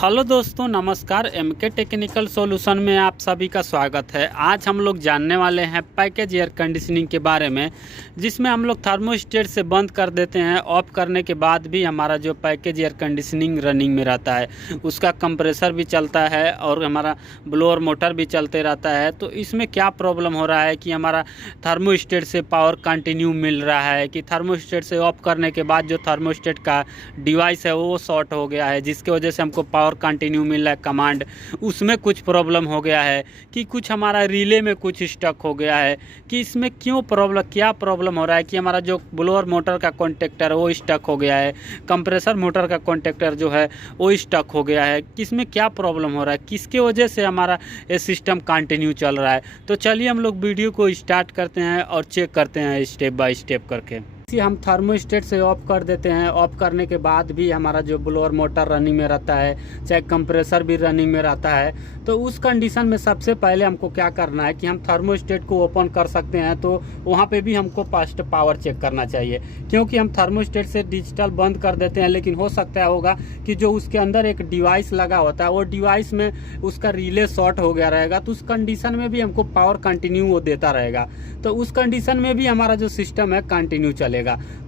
Hello दोस्तों, नमस्कार। MK technical solution में आप सभी का स्वागत है। आज हम लोग जानने वाले हैं पैकेज एयर कंडीशनिंग के बारे में, जिसमें हम लोग थर्मोस्टेट से बंद कर देते हैं। ऑफ करने के बाद भी हमारा जो पैकेज एयर कंडीशनिंग रनिंग में रहता है, उसका कंप्रेसर भी चलता है और हमारा ब्लोअर मोटर भी चलते रहता है। तो इसमें क्या प्रॉब्लम हो रहा है कि हमारा थर्मोस्टेट से पावर कंटिन्यू मिल रहा है कि थर्मोस्टेट से ऑफ करने के बाद जो थर्मोस्टेट का डिवाइस है वो शॉर्ट हो गया है, जिसकी वजह से हमको पावर कंटिन्यू मिल रहा है कमांड, उसमें कुछ प्रॉब्लम हो गया है कि कुछ हमारा रिले में कुछ स्टक हो गया है कि इसमें क्या प्रॉब्लम हो रहा है कि हमारा जो ब्लोअर मोटर का कॉन्टेक्टर है वो स्टक हो गया है, कंप्रेसर मोटर का कॉन्टेक्टर जो है वो स्टक हो गया है। किसमें क्या प्रॉब्लम हो रहा है, किसके वजह से हमारा ये सिस्टम कंटिन्यू चल रहा है। तो चलिए हम लोग वीडियो को स्टार्ट करते हैं और चेक करते हैं स्टेप बाय स्टेप करके। हम थर्मोस्टेट से ऑफ कर देते हैं। ऑफ करने के बाद भी हमारा जो ब्लोअर मोटर रनिंग में रहता है, चाहे कंप्रेसर भी रनिंग में रहता है, तो उस कंडीशन में सबसे पहले हमको क्या करना है कि हम थर्मोस्टेट को ओपन कर सकते हैं। तो वहाँ पे भी हमको फर्स्ट पावर चेक करना चाहिए, क्योंकि हम थर्मोस्टेट से डिजिटल बंद कर देते हैं, लेकिन हो सकता होगा कि जो उसके अंदर एक डिवाइस लगा होता है वो डिवाइस में उसका रिले शॉर्ट हो गया रहेगा। तो उस कंडीशन में भी हमको पावर कंटिन्यू वो देता रहेगा, तो उस कंडीशन में भी हमारा जो सिस्टम है कंटिन्यू चलेगा।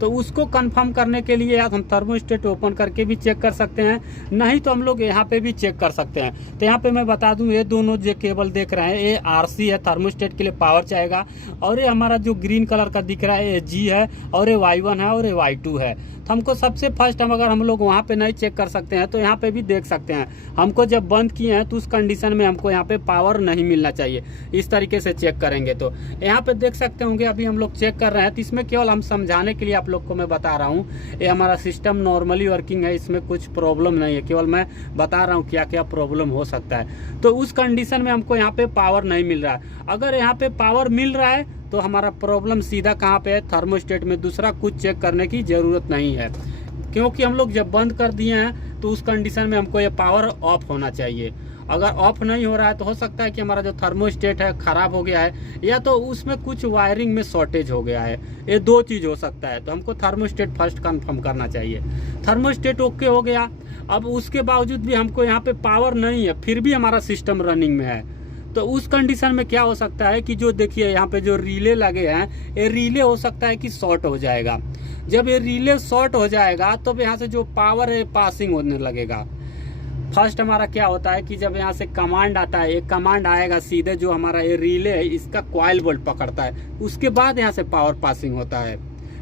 तो उसको कंफर्म करने के लिए या हम थर्मोस्टेट ओपन करके भी चेक कर सकते हैं, नहीं तो हम लोग यहाँ पे भी चेक कर सकते हैं। तो यहाँ पे मैं बता दूं, ये दोनों जो केबल देख रहे हैं ये आरसी है, थर्मोस्टेट के लिए पावर चाहेगा, और ये हमारा जो ग्रीन कलर का दिख रहा है ये जी है, और ये Y1 है और ये Y2 है। तो हमको सबसे फर्स्ट अगर हम लोग वहाँ पे नहीं चेक कर सकते हैं तो यहाँ पे भी देख सकते हैं। हमको जब बंद किए हैं तो उस कंडीशन में हमको यहाँ पे पावर नहीं मिलना चाहिए। इस तरीके से चेक करेंगे तो यहाँ पे देख सकते होंगे। अभी हम लोग चेक कर रहे हैं, तो इसमें केवल हम समझाने के लिए आप लोग को मैं बता रहा हूँ। ये हमारा सिस्टम नॉर्मली वर्किंग है, इसमें कुछ प्रॉब्लम नहीं है, केवल मैं बता रहा हूँ क्या क्या प्रॉब्लम हो सकता है। तो उस कंडीशन में हमको यहाँ पे पावर नहीं मिल रहा है। अगर यहाँ पे पावर मिल रहा है तो हमारा प्रॉब्लम सीधा कहाँ पे है, थर्मोस्टेट में। दूसरा कुछ चेक करने की ज़रूरत नहीं है, क्योंकि हम लोग जब बंद कर दिए हैं तो उस कंडीशन में हमको ये पावर ऑफ होना चाहिए। अगर ऑफ नहीं हो रहा है तो हो सकता है कि हमारा जो थर्मोस्टेट है ख़राब हो गया है, या तो उसमें कुछ वायरिंग में शॉर्टेज हो गया है। ये दो चीज़ हो सकता है। तो हमको थर्मोस्टेट फर्स्ट कंफर्म करना चाहिए। थर्मोस्टेट ओके हो गया। अब उसके बावजूद भी हमको यहाँ पे पावर नहीं है, फिर भी हमारा सिस्टम रनिंग में है। तो उस कंडीशन में क्या हो सकता है कि जो देखिए यहाँ पे जो रिले लगे हैं, ये रिले हो सकता है कि शॉर्ट हो जाएगा। जब ये रिले शॉर्ट हो जाएगा तो यहाँ से जो पावर है पासिंग होने लगेगा। फर्स्ट हमारा क्या होता है कि जब यहाँ से कमांड आता है, एक कमांड आएगा सीधे, जो हमारा ये रिले है इसका कॉइल बोल्ट पकड़ता है, उसके बाद यहाँ से पावर पासिंग होता है।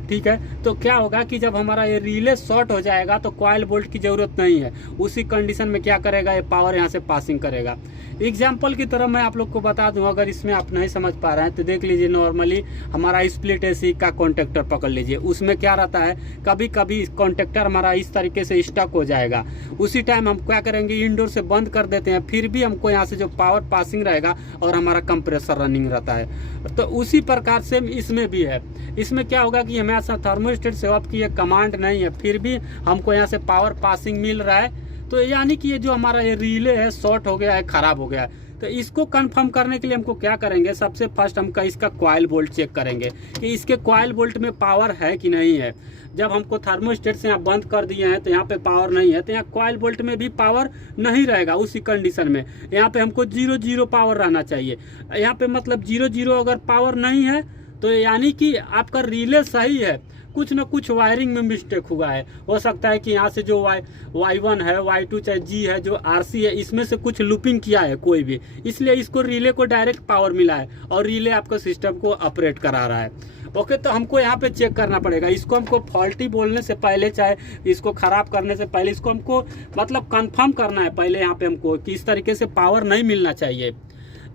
ठीक है, तो क्या होगा कि जब हमारा ये रिले शॉर्ट हो जाएगा तो कॉइल बोल्ट की ज़रूरत नहीं है। उसी कंडीशन में क्या करेगा, ये पावर यहाँ से पासिंग करेगा। एग्जाम्पल की तरह मैं आप लोग को बता दूं, अगर इसमें आप नहीं समझ पा रहे हैं तो देख लीजिए। नॉर्मली हमारा स्प्लिट एसी का कॉन्टेक्टर पकड़ लीजिए, उसमें क्या रहता है, कभी कभी कॉन्टेक्टर हमारा इस तरीके से स्टक हो जाएगा। उसी टाइम हम क्या करेंगे, इंडोर से बंद कर देते हैं, फिर भी हमको यहाँ से जो पावर पासिंग रहेगा और हमारा कंप्रेसर रनिंग रहता है। तो उसी प्रकार से इसमें भी है। इसमें क्या होगा कि हमें थर्मोस्टेट से ऑफ की कमांड नहीं है, फिर भी हमको यहाँ से पावर पासिंग मिल रहा है। तो यानी कि ये जो हमारा ये रिले है शॉर्ट हो गया है, खराब हो गया है। तो इसको कंफर्म करने के लिए हमको क्या करेंगे, सबसे फर्स्ट हम इसका कॉइल बोल्ट चेक करेंगे कि इसके कॉइल बोल्ट में पावर है कि नहीं है। जब हमको थर्मोस्टेट से यहाँ बंद कर दिए हैं तो यहाँ पे पावर नहीं है, तो यहाँ कॉइल बोल्ट में भी पावर नहीं रहेगा। उसी कंडीशन में यहाँ पे हमको 0 पावर रहना चाहिए। यहाँ पे मतलब 0 अगर पावर नहीं है तो यानी कि आपका रिले सही है, कुछ न कुछ वायरिंग में मिस्टेक हुआ है। हो सकता है कि यहाँ से जो Y1 है, Y2 चाहे G है, जो RC है, इसमें से कुछ लूपिंग किया है कोई भी, इसलिए इसको रिले को डायरेक्ट पावर मिला है और रिले आपको सिस्टम को ऑपरेट करा रहा है। ओके, तो हमको यहाँ पे चेक करना पड़ेगा। इसको हमको फॉल्टी बोलने से पहले, चाहे इसको खराब करने से पहले, इसको हमको मतलब कंफर्म करना है पहले यहाँ पे हमको कि इस तरीके से पावर नहीं मिलना चाहिए।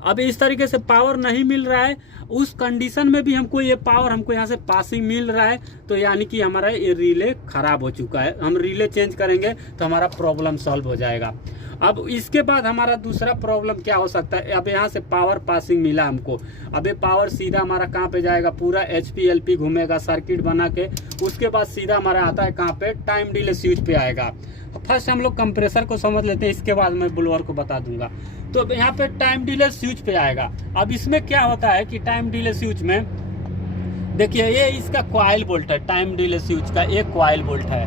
अब इस तरीके से पावर नहीं मिल रहा है, उस कंडीशन में भी हमको ये पावर हमको यहाँ से पासिंग मिल रहा है, तो यानी कि हमारा ये रिले खराब हो चुका है। हम रिले चेंज करेंगे तो हमारा प्रॉब्लम सॉल्व हो जाएगा। अब इसके बाद हमारा दूसरा प्रॉब्लम क्या हो सकता है, अब यहाँ से पावर पासिंग मिला हमको। अब ये पावर सीधा हमारा कहाँ पे जाएगा, पूरा HPLP घूमेगा सर्किट बना के, उसके बाद सीधा हमारा आता है कहाँ पे, टाइम डिले स्विच पे आएगा। फर्स्ट हम लोग कंप्रेसर को समझ लेते हैं, इसके बाद मैं ब्लोअर को बता दूंगा। तो यहाँ पे टाइम डिले स्विच पे आएगा। अब इसमें क्या होता है कि टाइम डिले स्विच में देखिए, ये इसका कॉइल बोल्ट है, टाइम डिले स्विच का एक कॉइल बोल्ट है।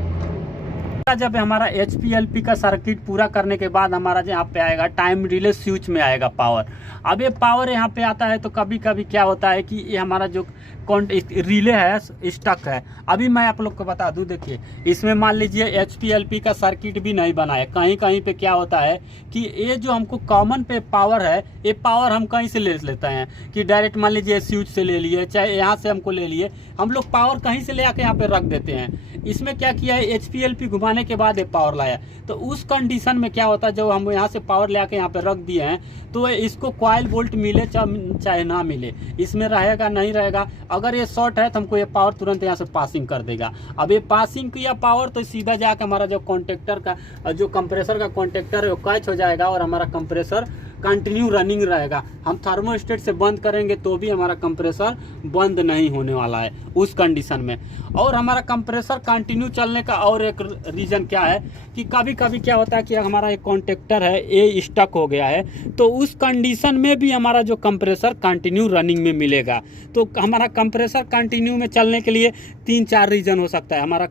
जब हमारा HPLP का सर्किट पूरा करने के बाद हमारा यहाँ पे आएगा टाइम रिले स्विच में आएगा पावर। अब ये पावर यहाँ पे आता है तो कभी कभी क्या होता है कि ये हमारा जो रिले है स्टक है। अभी मैं आप लोग को बता दूं, देखिए इसमें मान लीजिए HPLP का सर्किट भी नहीं बना है। कहीं कहीं पे क्या होता है कि ये जो हमको कॉमन पे पावर है, ये पावर हम कहीं से ले लेते हैं कि डायरेक्ट मान लीजिए स्विच से ले लिए, चाहे यहाँ से हमको ले लिए, हम लोग पावर कहीं से ले आके यहाँ पे रख देते हैं। इसमें क्या किया है, HPLP घुमाने के बाद ये पावर लाया। तो उस कंडीशन में क्या होता है, जब हम यहाँ से पावर ले आके यहाँ पे रख दिए हैं तो इसको कॉइल वोल्ट मिले चाहे ना मिले, इसमें रहेगा नहीं रहेगा। अगर ये शॉर्ट है तो हमको ये पावर तुरंत यहाँ से पासिंग कर देगा। अब ये पासिंग किया पावर तो सीधा जाकर हमारा जो कॉन्टेक्टर का जो कंप्रेसर का कॉन्टेक्टर है वो कैच हो जाएगा और हमारा कंप्रेसर कंटिन्यू रनिंग रहेगा। हम थर्मोस्टेट से बंद करेंगे तो भी हमारा कंप्रेसर बंद नहीं होने वाला है उस कंडीशन में। और हमारा कंप्रेसर कंटिन्यू चलने का और एक रीज़न क्या है कि कभी कभी क्या होता है कि हमारा एक कॉन्टेक्टर है ये स्टक हो गया है, तो उस कंडीशन में भी हमारा जो कंप्रेसर कंटिन्यू रनिंग में मिलेगा। तो हमारा कंप्रेसर कंटिन्यू में चलने के लिए 3-4 रीज़न हो सकता है। हमारा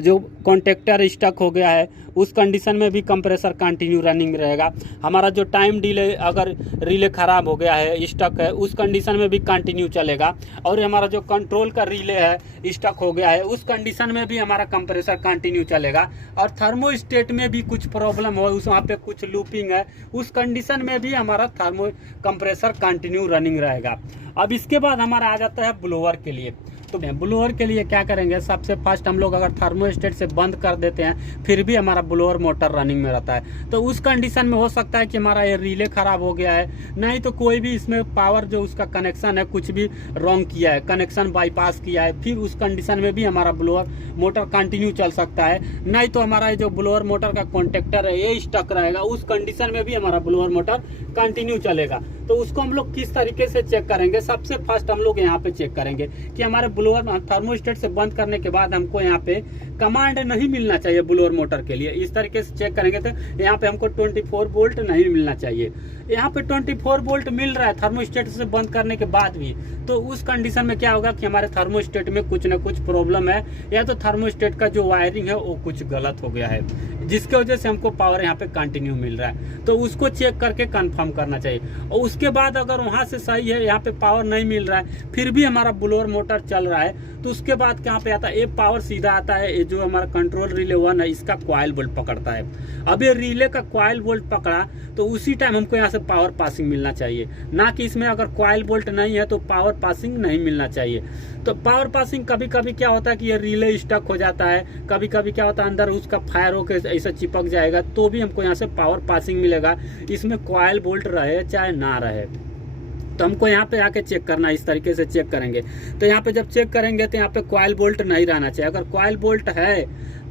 जो कॉन्टेक्टर स्टक हो गया है उस कंडीशन में भी कंप्रेसर कंटिन्यू रनिंग रहेगा। हमारा जो टाइम डिले, अगर रिले ख़राब हो गया है, स्टक है, उस कंडीशन में भी कंटिन्यू चलेगा। और हमारा जो कंट्रोल का रिले है स्टक हो गया है, उस कंडीशन में भी हमारा कंप्रेसर कंटिन्यू चलेगा। और थर्मोस्टेट में भी कुछ प्रॉब्लम हो, उस वहाँ पे कुछ लूपिंग है, उस कंडीशन में भी हमारा कंप्रेसर कंटिन्यू रनिंग रहेगा। अब इसके बाद हमारा आ जाता है ब्लोअर के लिए। तो ब्लोअर के लिए क्या करेंगे, सबसे फर्स्ट हम लोग अगर थर्मोस्टेट से बंद कर देते हैं फिर भी हमारा ब्लोअर मोटर रनिंग में रहता है, तो उस कंडीशन में हो सकता है कि हमारा ये रिले ख़राब हो गया है, नहीं तो कोई भी इसमें पावर जो उसका कनेक्शन है कुछ भी रॉन्ग किया है, कनेक्शन बाईपास किया है, फिर उस कंडीशन में भी हमारा ब्लोअर मोटर कंटिन्यू चल सकता है। नहीं तो हमारा जो ब्लोअर मोटर का कॉन्टेक्टर है ये स्टक रहेगा, उस कंडीशन में भी हमारा ब्लोअर मोटर कंटिन्यू चलेगा। तो उसको हम लोग किस तरीके से चेक करेंगे, सबसे फर्स्ट हम लोग यहाँ पे चेक करेंगे कि हमारे ब्लोअर थर्मोस्टेट से बंद करने के बाद हमको यहाँ पे कमांड नहीं मिलना चाहिए ब्लोअर मोटर के लिए। इस तरीके से चेक करेंगे तो यहाँ पे हमको 24 वोल्ट नहीं मिलना चाहिए। यहाँ पे 24 वोल्ट मिल रहा है थर्मोस्टेट से बंद करने के बाद भी, तो उस कंडीशन में क्या होगा कि हमारे थर्मोस्टेट में कुछ ना कुछ प्रॉब्लम है, या तो थर्मोस्टेट का जो वायरिंग है वो कुछ गलत हो गया है, जिसके वजह से हमको पावर यहाँ पे कंटिन्यू मिल रहा है। तो उसको चेक करके कंफर्म करना चाहिए। और उसके बाद अगर वहाँ से सही है, यहाँ पे पावर नहीं मिल रहा है, फिर भी हमारा ब्लोअर मोटर चल रहा है, तो उसके बाद कहाँ पे आता है, ये पावर सीधा आता है, ये जो हमारा कंट्रोल रिले 1 है इसका कॉइल बोल्ट पकड़ता है। अब ये रिले का कॉइल बोल्ट पकड़ा तो उसी टाइम हमको यहाँ से पावर पासिंग मिलना चाहिए, ना कि इसमें अगर कॉइल बोल्ट नहीं है तो पावर पासिंग नहीं मिलना चाहिए। तो पावर पासिंग कभी कभी क्या होता है कि ये रिले स्टक हो जाता है, कभी कभी क्या होता है अंदर उसका फायर होकर ऐसा चिपक जाएगा, तो भी हमको यहाँ से पावर पासिंग मिलेगा, इसमें कॉइल बोल्ट रहे चाहे ना रहे। तो हमको यहाँ पे आके चेक करना, इस तरीके से चेक करेंगे। तो यहाँ पे जब चेक करेंगे तो यहाँ पे कॉइल बोल्ट नहीं रहना चाहिए। अगर कॉइल बोल्ट है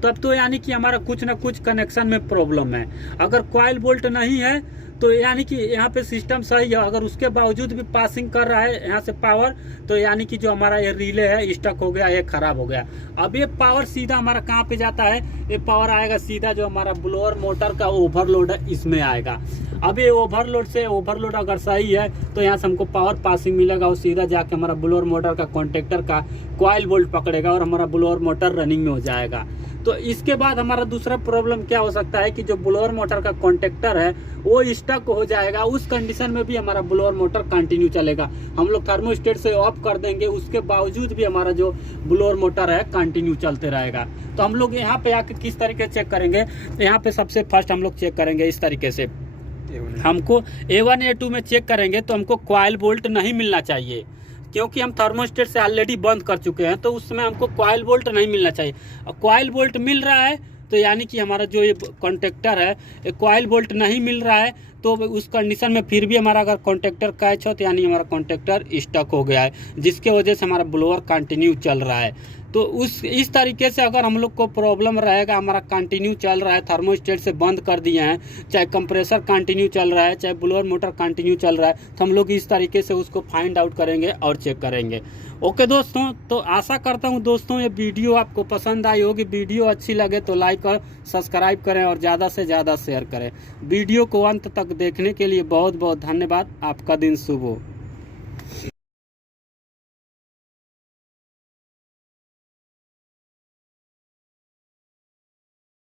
तब तो यानी कि हमारा कुछ ना कुछ कनेक्शन में प्रॉब्लम है। अगर कॉइल बोल्ट नहीं है तो यानी कि यहाँ पे सिस्टम सही है, अगर उसके बावजूद भी पासिंग कर रहा है यहाँ से पावर, तो यानी कि जो हमारा ये रिले है स्टक हो गया, ये खराब हो गया। अब ये पावर सीधा हमारा कहाँ पे जाता है, ये पावर आएगा सीधा जो हमारा ब्लोअर मोटर का ओवरलोड है इसमें आएगा। अब ये ओवरलोड अगर सही है तो यहाँ से हमको पावर पासिंग मिलेगा और सीधा जाके हमारा ब्लोअर मोटर का कॉन्टेक्टर का कॉइल बोल्ट पकड़ेगा और हमारा ब्लोअर मोटर रनिंग में हो जाएगा। तो इसके बाद हमारा दूसरा प्रॉब्लम क्या हो सकता है कि जो ब्लोअर मोटर का कॉन्टेक्टर है वो स्टक हो जाएगा, उस कंडीशन में भी हमारा ब्लोअर मोटर कंटिन्यू चलेगा। हम लोग थर्मोस्टेट से ऑफ कर देंगे, उसके बावजूद भी हमारा जो ब्लोअर मोटर है कंटिन्यू चलते रहेगा। तो हम लोग यहाँ पे आके किस तरीके से चेक करेंगे, यहाँ पे सबसे फर्स्ट हम लोग चेक करेंगे इस तरीके से, हमको A1 A2 में चेक करेंगे तो हमको कॉइल बोल्ट नहीं मिलना चाहिए, क्योंकि हम थर्मोस्टेट से ऑलरेडी बंद कर चुके हैं, तो उसमें हमको कॉइल बोल्ट नहीं मिलना चाहिए। और कॉइल बोल्ट मिल रहा है तो यानी कि हमारा जो ये कॉन्टेक्टर है ये कॉइल बोल्ट नहीं मिल रहा है, तो उस कंडीशन में फिर भी हमारा अगर कॉन्टेक्टर कैच हो तो यानी हमारा कॉन्टेक्टर स्टक हो गया है, जिसके वजह से हमारा ब्लोअर कंटिन्यू चल रहा है। तो इस तरीके से अगर हम लोग को प्रॉब्लम रहेगा, हमारा कंटिन्यू चल रहा है, थर्मोस्टेट से बंद कर दिए हैं, चाहे कंप्रेसर कंटिन्यू चल रहा है, चाहे ब्लोअर मोटर कंटिन्यू चल रहा है, तो हम लोग इस तरीके से उसको फाइंड आउट करेंगे और चेक करेंगे। ओके दोस्तों, तो आशा करता हूँ दोस्तों ये वीडियो आपको पसंद आई होगी। वीडियो अच्छी लगे तो लाइक और सब्सक्राइब करें और ज़्यादा से ज़्यादा शेयर करें। वीडियो को अंत तक देखने के लिए बहुत बहुत धन्यवाद। आपका दिन शुभ हो।